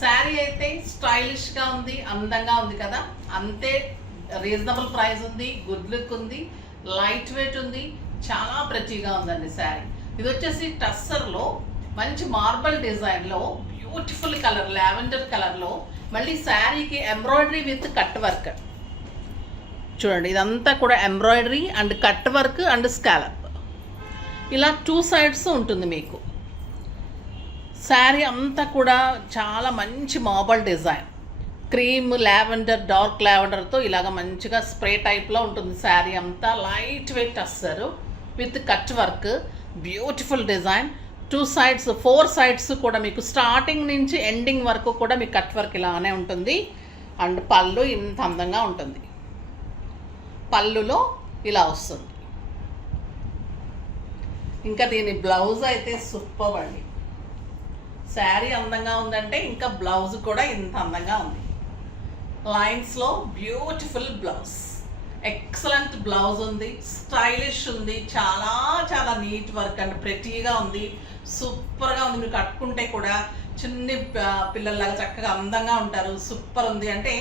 శారీ అయితే స్టైలిష్గా ఉంది, అందంగా ఉంది కదా, అంతే రీజనబుల్ ప్రైస్ ఉంది, గుడ్ లుక్ ఉంది, లైట్ వెయిట్ ఉంది, చాలా ప్రతిగా ఉందండి శారీ. ఇది వచ్చేసి టస్సర్లో మంచి మార్బల్ డిజైన్లో బ్యూటిఫుల్ కలర్, లావెండర్ కలర్లో, మళ్ళీ శారీకి ఎంబ్రాయిడరీ విత్ కట్ వర్క్. చూడండి, ఇదంతా కూడా embroidery and cut work and scallop, ఇలా 2 సైడ్స్ ఉంటుంది మీకు. శారీ అంతా కూడా చాలా మంచి marble design, cream, lavender, dark లావెండర్తో ఇలాగ మంచిగా స్ప్రే టైప్లో ఉంటుంది. శారీ అంతా లైట్ వెయిట్ వస్తారు with cut work, beautiful design. 2 sides 4 sides కూడా మీకు స్టార్టింగ్ నుంచి ఎండింగ్ వరకు కూడా మీకు కట్ వర్క్ ఇలానే ఉంటుంది. అండ్ పళ్ళు ఇంత అందంగా ఉంటుంది, పళ్ళులో ఇలా వస్తుంది. ఇంకా దీని బ్లౌజ్ అయితే సూపర్ అండి. శారీ అందంగా ఉందంటే ఇంకా బ్లౌజ్ కూడా ఇంత అందంగా ఉంది. లైన్స్లో బ్యూటిఫుల్ బ్లౌజ్, ఎక్సలెంట్ బ్లౌజ్ ఉంది, స్టైలిష్ ఉంది, చాలా చాలా నీట్ వర్క్ అండ్ ప్రెటీగా ఉంది, సూపర్గా ఉంది. మీరు కట్టుకుంటే కూడా చిన్ని పిల్లల్లాగా చక్కగా అందంగా ఉంటారు. సూపర్ ఉంది, అంటే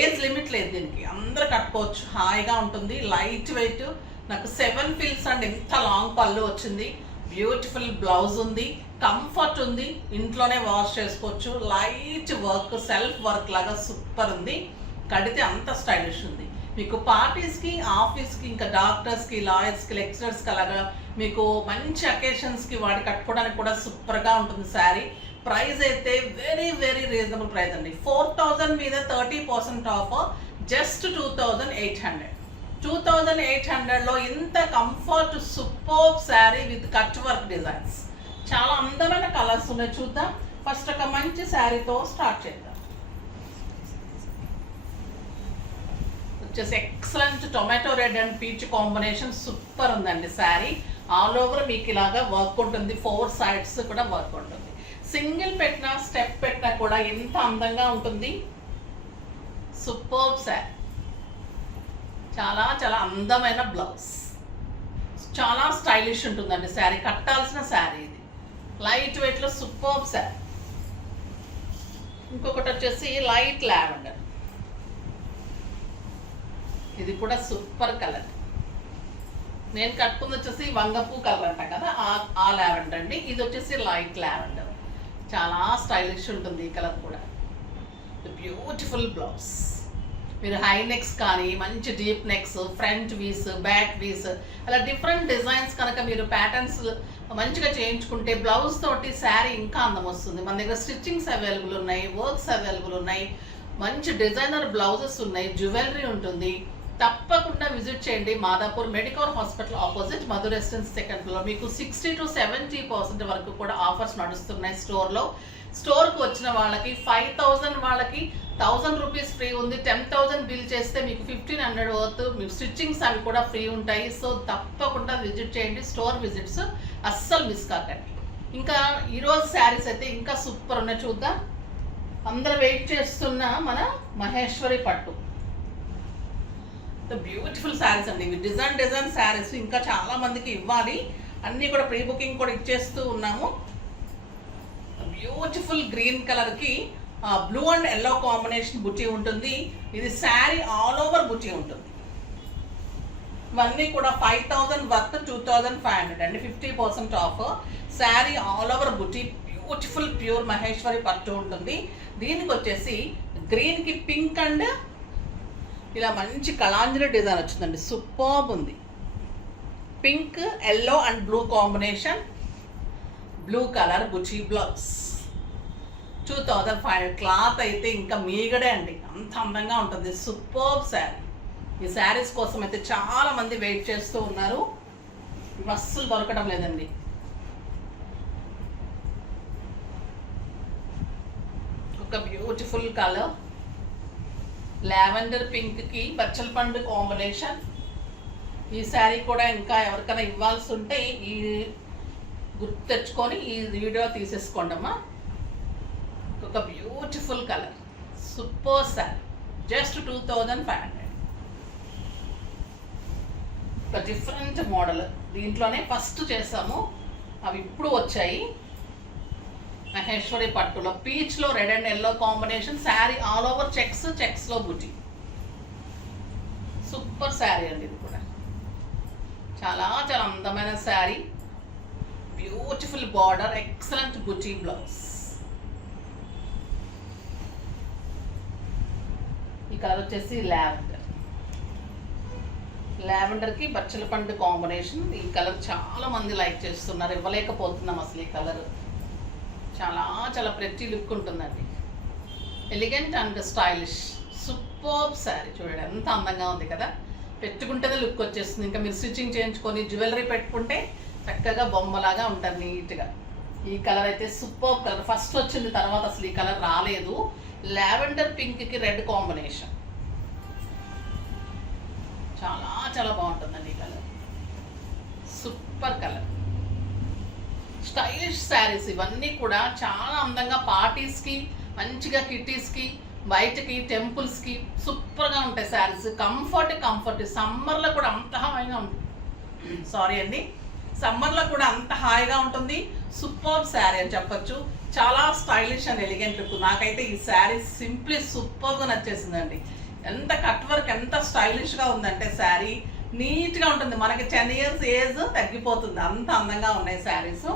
ఏజ్ లిమిట్ లేదు దీనికి, అందరూ కట్టుకోవచ్చు, హాయిగా ఉంటుంది, లైట్ వెయిట్. నాకు 7 ఫిల్స్ అండ్ ఎంత లాంగ్ పళ్ళు వచ్చింది, బ్యూటిఫుల్ బ్లౌజ్ ఉంది, కంఫర్ట్ ఉంది, ఇంట్లోనే వాష్ చేసుకోవచ్చు, లైట్ వర్క్, సెల్ఫ్ వర్క్ లాగా సూపర్ ఉంది. కడితే అంత స్టైలిష్ ఉంది. మీకు పార్టీస్కి, ఆఫీస్కి, ఇంకా డాక్టర్స్కి, లాయర్స్కి, లెక్చరర్స్కి అలాగా మీకు మంచి అకేషన్స్కి వాటి కట్టుకోవడానికి కూడా సూపర్గా ఉంటుంది శారీ. ప్రైస్ అయితే వెరీ వెరీ రీజనబుల్ ప్రైస్ అండి. 4000 మీద 30% ఆఫ్, జస్ట్ 2800. 2800లో ఇంత comfort super sari with cut work designs, చాలా అందమైన కలర్స్ ఉన్నాయి. చూద్దాం. ఫస్ట్ ఒక మంచి శారీతో స్టార్ట్ చేద్దాం. వచ్చేసి excellent tomato red and peach combination, super ఉందండి శారీ. ఆల్ ఓవర్ మీకు ఇలాగా వర్క్ ఉంటుంది, 4 సైడ్స్ కూడా వర్క్ ఉంటుంది. సింగిల్ పెట్టినా, స్టెప్ పెట్టినా కూడా ఎంత అందంగా ఉంటుంది. సూపర్ శారీ, చాలా చాలా అందమైన బ్లౌజ్, చాలా స్టైలిష్ ఉంటుందండి శారీ. కట్టాల్సిన శారీ ఇది, లైట్ వెయిట్లో సూపర్ శారీ. ఇంకొకటి వచ్చేసి లైట్ లావెండర్, ఇది కూడా సూపర్ కలర్. నేను కట్టుకుంది వచ్చేసి వంగపూ కలర్ అంట కదా, ఆ లావెండర్ అండి. ఇది వచ్చేసి లైట్ లావెండర్, చాలా స్టైలిష్ ఉంటుంది ఈ కలర్ కూడా. Beautiful blouse. మీరు హై నెక్స్ కానీ, మంచి డీప్ నెక్స్, ఫ్రంట్ వీస్, బ్యాక్ వీస్, అలా డిఫరెంట్ డిజైన్స్ కనుక మీరు ప్యాటర్న్స్ మంచిగా చేయించుకుంటే బ్లౌజ్ తోటి శారీ ఇంకా అందం వస్తుంది. మన దగ్గర స్టిచ్చింగ్స్ అవైలబుల్ ఉన్నాయి, వర్క్స్ అవైలబుల్ ఉన్నాయి, మంచి డిజైనర్ బ్లౌజెస్ ఉన్నాయి, జ్యువెలరీ ఉంటుంది. తప్పకుండా విజిట్ చేయండి. Madhapur medical hospital opposite, Madhu residence 2nd floor. మీకు 60 to 70% వరకు కూడా ఆఫర్స్ నడుస్తున్నాయి స్టోర్లో. స్టోర్కి వచ్చిన వాళ్ళకి 5000 వాళ్ళకి 1000 రూపీస్ ఫ్రీ ఉంది. 10,000 బిల్ చేస్తే మీకు 1500 వర్త్ మీకు స్టిచ్చింగ్స్ అవి కూడా ఫ్రీ ఉంటాయి. సో తప్పకుండా విజిట్ చేయండి. స్టోర్ విజిట్స్ అస్సలు మిస్ కాకండి. ఇంకా ఈరోజు శారీస్ అయితే ఇంకా సూపర్ ఉన్నాయి, చూద్దాం. అందరూ వెయిట్ చేస్తున్న మన మహేశ్వరి పట్టు, బ్యూటిఫుల్ శారీస్ అండి. ఇవి డిజైన్ శారీస్ ఇంకా చాలా మందికి ఇవ్వాలి, అన్నీ కూడా ప్రీ బుకింగ్ కూడా ఇచ్చేస్తూ ఉన్నాము. బ్యూటిఫుల్ గ్రీన్ కలర్కి బ్లూ అండ్ ఎల్లో కాంబినేషన్ బుటీ ఉంటుంది. ఇది శారీ ఆల్ ఓవర్ బుటీ ఉంటుంది. ఇవన్నీ కూడా 5000 వర్త్ 2500 అండి, 50% of. Sari all over buti, beautiful pure Maheshwari పట్టు ఉంటుంది. దీనికి వచ్చేసి గ్రీన్కి పింక్ అండ్ ఇలా మంచి కళాంజలి డిజైన్ వచ్చిందండి, సూపర్బ్ ఉంది. Pink, yellow and blue combination, blue colour buti blouse. 2500. Cloth అయితే ఇంకా మీగడే అండి, అంత అందంగా ఉంటుంది. సూపర్బ్ శారీ. ఈ శారీస్ కోసం అయితే చాలా మంది వెయిట్ చేస్తూ ఉన్నారు, అస్సలు దొరకడం లేదండి. ఒక బ్యూటిఫుల్ కలర్, లావెండర్ పింక్కి బచ్చల పండు కాంబినేషన్. ఈ శారీ కూడా ఇంకా ఎవరికైనా ఇవ్వాల్సి ఉంటే ఈ గుర్తు తెచ్చుకొని ఈ వీడియో తీసేసుకోండి అమ్మా. ఒక beautiful colour, super sari, just 2500. ఒక డిఫరెంట్ మోడల్, దీంట్లోనే ఫస్ట్ చేసాము, అవి ఇప్పుడు వచ్చాయి. మహేశ్వరి పట్టులో పీచ్లో red and yellow combination sari all over చెక్స్లో బుటీ. సూపర్ శారీ అండి ఇది కూడా, చాలా చాలా అందమైన శారీ. బ్యూటిఫుల్ బార్డర్, ఎక్సలెంట్ బుటీ బ్లౌజ్. ఈ కలర్ వచ్చేసి లావెండర్కి బచ్చల పండు కాంబినేషన్. ఈ కలర్ చాలా మంది లైక్ చేస్తున్నారు, ఇవ్వలేకపోతున్నాం అసలు. ఈ కలర్ చాలా చాలా ప్రెట్టి లుక్ ఉంటుందండి, elegant and stylish. Super sari చూడండి ఎంత అందంగా ఉంది కదా, పెట్టుకుంటేనే లుక్ వచ్చేస్తుంది. ఇంకా మీరు స్టిచ్చింగ్ చేయించుకొని జ్యువెలరీ పెట్టుకుంటే చక్కగా బొమ్మలాగా ఉంటారు నీట్గా. ఈ కలర్ అయితే సూపర్ కలర్, ఫస్ట్ వచ్చింది, తర్వాత అసలు ఈ కలర్ రాలేదు. లావెండర్ పింక్కి రెడ్ కాంబినేషన్, చాలా చాలా బాగుంటుందండి ఈ colour. Super colour, stylish saris ఇవన్నీ కూడా చాలా అందంగా పార్టీస్కి, మంచిగా కిట్టీస్కి, బయటకి టెంపుల్స్కి సూపర్గా ఉంటాయి శారీస్. కంఫర్ట్ సమ్మర్లో కూడా అంత హాయిగా ఉంటుంది. సారీ అండి, సమ్మర్లో కూడా అంత హాయిగా ఉంటుంది. సూపర్ శారీ అని చెప్పొచ్చు. చాలా స్టైలిష్ అండ్ ఎలిగెంట్ లుక్. నాకైతే ఈ శారీ సింప్లీ సూపర్గా నచ్చేసిందండి. ఎంత కట్ వర్క్, ఎంత స్టైలిష్గా ఉందంటే శారీ నీట్గా ఉంటుంది. మనకి 10 years ఏజ్ తగ్గిపోతుంది, అంత అందంగా ఉన్నాయి శారీస్.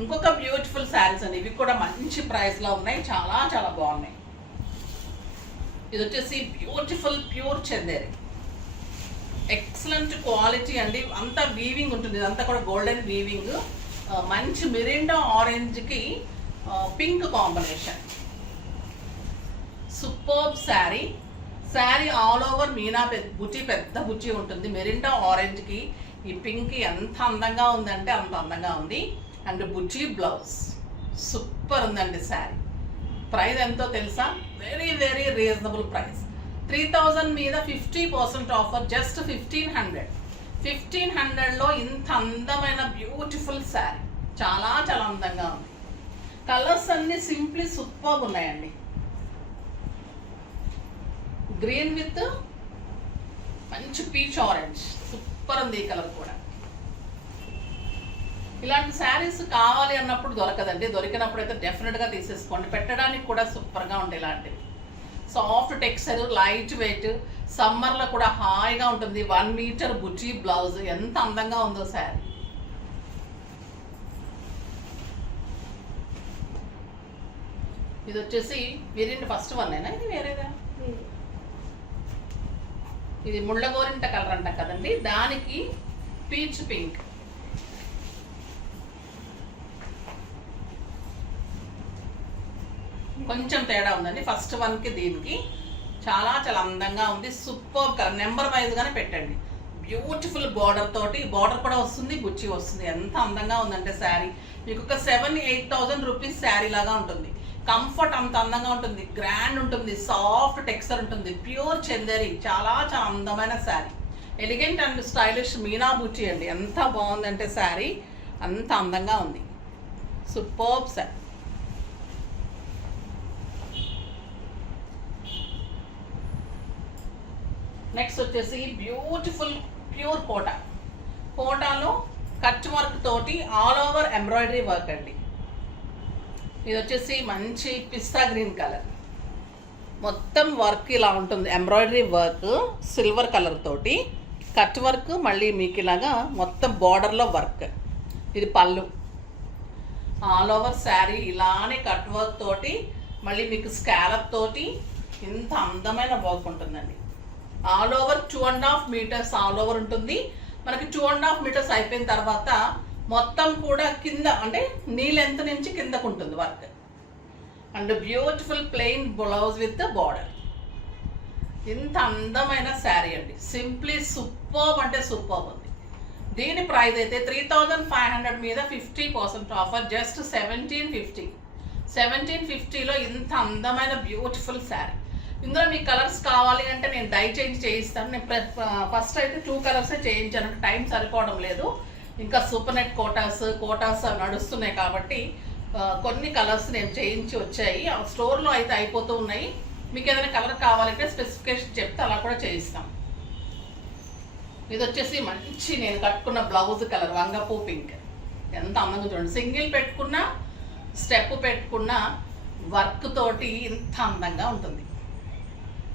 ఇంకొక బ్యూటిఫుల్ శారీస్ అండి, ఇవి కూడా మంచి ప్రైస్లో ఉన్నాయి, చాలా చాలా బాగున్నాయి. ఇది వచ్చేసి beautiful pure Chanderi, excellent quality అండి. అంతా వీవింగ్ ఉంటుంది, ఇదంతా కూడా గోల్డెన్ వీవింగ్. మంచి మిరిండా ఆరెంజ్కి pink combination. Super sari. Sari all over మీనా బుచ్చి, పెద్ద బుచ్చి ఉంటుంది. మెరిండా ఆరెంజ్కి ఈ పింక్ ఎంత అందంగా ఉందంటే అంత అందంగా ఉంది. అండ్ బుచ్చి బ్లౌజ్ సూపర్ ఉందండి శారీ. ప్రైస్ ఎంతో తెలుసా? Very very reasonable price. 3000 మీద 50% ఆఫర్, జస్ట్ 1500. 1500లో ఇంత అందమైన బ్యూటిఫుల్ శారీ, చాలా చాలా అందంగా ఉంది. కలర్స్ అన్నీ సింప్లీ సూపర్ ఉన్నాయండి. గ్రీన్ విత్ మంచి పీచ్ ఆరెంజ్, సూపర్ ఉంది ఈ కలర్ కూడా. ఇలాంటి శారీస్ కావాలి అన్నప్పుడు దొరకదండి, దొరికినప్పుడు అయితే డెఫినెట్గా తీసేసుకోండి. పెట్టడానికి కూడా సూపర్గా ఉంటాయి ఇలాంటివి. సాఫ్ట్ టెక్స్చర్, లైట్ వెయిట్, సమ్మర్లో కూడా హాయిగా ఉంటుంది. 1 మీటర్ బుచ్చి బ్లౌజ్, ఎంత అందంగా ఉందో శారీ. ఇది వచ్చేసి వీరింటి ఫస్ట్ వన్నేనా, ఇది వేరేదా? ఇది ముళ్ళగోరింట కలర్ అంట కదండి, దానికి పీచ్ పింక్. కొంచెం తేడా ఉందండి ఫస్ట్ వన్కి దీనికి. చాలా చాలా అందంగా ఉంది. సూపర్ కలర్, నెంబర్ వైజ్గానే పెట్టండి. బ్యూటిఫుల్ బార్డర్ తోటి, బార్డర్ కూడా వస్తుంది, బుచ్చి వస్తుంది. ఎంత అందంగా ఉందంటే శారీ మీకు ఒక 7,000-8,000 రూపీస్ శారీ లాగా ఉంటుంది. కంఫర్ట్ అంత అందంగా ఉంటుంది, గ్రాండ్ ఉంటుంది, సాఫ్ట్ టెక్స్చర్ ఉంటుంది, ప్యూర్ చందేరి. చాలా చాలా అందమైన శారీ, ఎలిగెంట్ అండ్ స్టైలిష్ మీనా బుచ్చి అండి. ఎంత బాగుందంటే శారీ, అంత అందంగా ఉంది. సూపర్ శారీ. నెక్స్ట్ వచ్చేసి బ్యూటిఫుల్ ప్యూర్ కోటా. కోటాలో కట్ వర్క్ తోటి ఆల్ ఓవర్ ఎంబ్రాయిడరీ వర్క్ అండి. ఇది వచ్చేసి మంచి పిస్తా గ్రీన్ కలర్, మొత్తం వర్క్ ఇలా ఉంటుంది. ఎంబ్రాయిడరీ వర్క్ సిల్వర్ కలర్ తోటి కట్ వర్క్, మళ్ళీ మీకు ఇలాగా మొత్తం బార్డర్లో వర్క్. ఇది పళ్ళు. ఆల్ ఓవర్ శారీ ఇలానే కట్ వర్క్ తోటి, మళ్ళీ మీకు స్కాలప్ తోటి ఇంత అందమైన వర్క్ ఉంటుందండి. All over 2.5 metres all over ఉంటుంది. మనకి 2.5 మీటర్స్ అయిపోయిన తర్వాత మొత్తం కూడా కింద, అంటే నీ లెంత్ నుంచి కిందకు ఉంటుంది work. And beautiful plain blouse with border. ఇంత అందమైన శారీ అండి, సింప్లీ సూపర్ అంటే సూపర్ ఉంది. దీని ప్రైస్ అయితే 3,500 మీద 50% ఆఫర్, జస్ట్ 1750. 1750లో ఇంత అందమైన బ్యూటిఫుల్ శారీ. ఇందులో మీకు కలర్స్ కావాలి అంటే నేను డై చేంజ్ చేయిస్తాను. నేను ఫస్ట్ అయితే 2 కలర్సే చేయించాను, టైం సరిపోవడం లేదు. ఇంకా సూపర్ నెట్ కోటాస్ నడుస్తున్నాయి కాబట్టి కొన్ని కలర్స్ నేను చేయించి వచ్చాయి. స్టోర్లో అయితే అయిపోతూ ఉన్నాయి. మీకు ఏదైనా కలర్ కావాలంటే స్పెసిఫికేషన్ చెప్తే అలా కూడా చేయిస్తాం. ఇది వచ్చేసి మంచి నేను కట్టుకున్న బ్లౌజ్ కలర్ వంగపూ పింక్. ఎంత అందంగా చూడండి, సింగిల్ పెట్టుకున్నా స్టెప్ పెట్టుకున్న వర్క్ తోటి ఇంత అందంగా ఉంటుంది.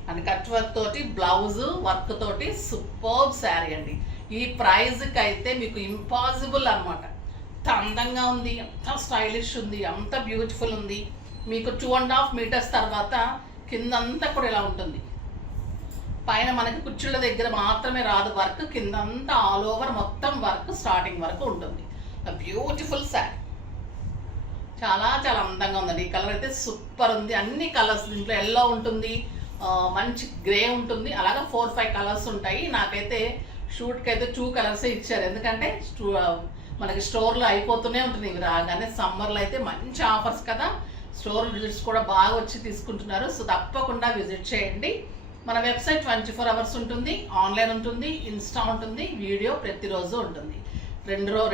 అండ్ కట్ వర్క్ తోటి బ్లౌజ్ వర్క్ తోటి సూపర్బ్ శారీ అండి. ఈ ప్రైజ్కి అయితే మీకు ఇంపాసిబుల్ అనమాట. అంత అందంగా ఉంది, అంత స్టైలిష్ ఉంది, అంత బ్యూటిఫుల్ ఉంది. మీకు 2.5 మీటర్స్ తర్వాత కిందంతా కూడా ఇలా ఉంటుంది. పైన మనకి కుర్చీల దగ్గర మాత్రమే రాదు వర్క్, కిందంతా ఆల్ ఓవర్ మొత్తం వర్క్ స్టార్టింగ్ వరకు ఉంటుంది. బ్యూటిఫుల్ శారీ, చాలా చాలా అందంగా ఉందండి. ఈ కలర్ అయితే సూపర్ ఉంది. అన్ని కలర్స్ దీంట్లో ఎల్లో ఉంటుంది, మంచి గ్రే ఉంటుంది, అలాగే 4-5 కలర్స్ ఉంటాయి. నాకైతే షూట్కి అయితే 2 కలర్సే ఇచ్చారు, ఎందుకంటే మనకి స్టోర్లో అయిపోతూనే ఉంటుంది ఇవి రాగానే. సమ్మర్లో అయితే మంచి ఆఫర్స్ కదా, స్టోర్ విజిట్స్ కూడా బాగా వచ్చి తీసుకుంటున్నారు. సో తప్పకుండా విజిట్ చేయండి. మన వెబ్సైట్ 24 అవర్స్ ఉంటుంది, ఆన్లైన్ ఉంటుంది, ఇన్స్టా ఉంటుంది, వీడియో ప్రతిరోజు ఉంటుంది.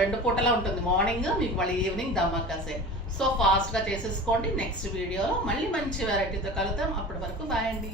రెండు పూటలా ఉంటుంది, మార్నింగ్ మీకు మళ్ళీ ఈవినింగ్ ధమాకా సేల్. సో ఫాస్ట్గా చేసేసుకోండి. నెక్స్ట్ వీడియోలో మళ్ళీ మంచి వెరైటీతో కలుద్దాం. అప్పటి వరకు బాయ్ అండి.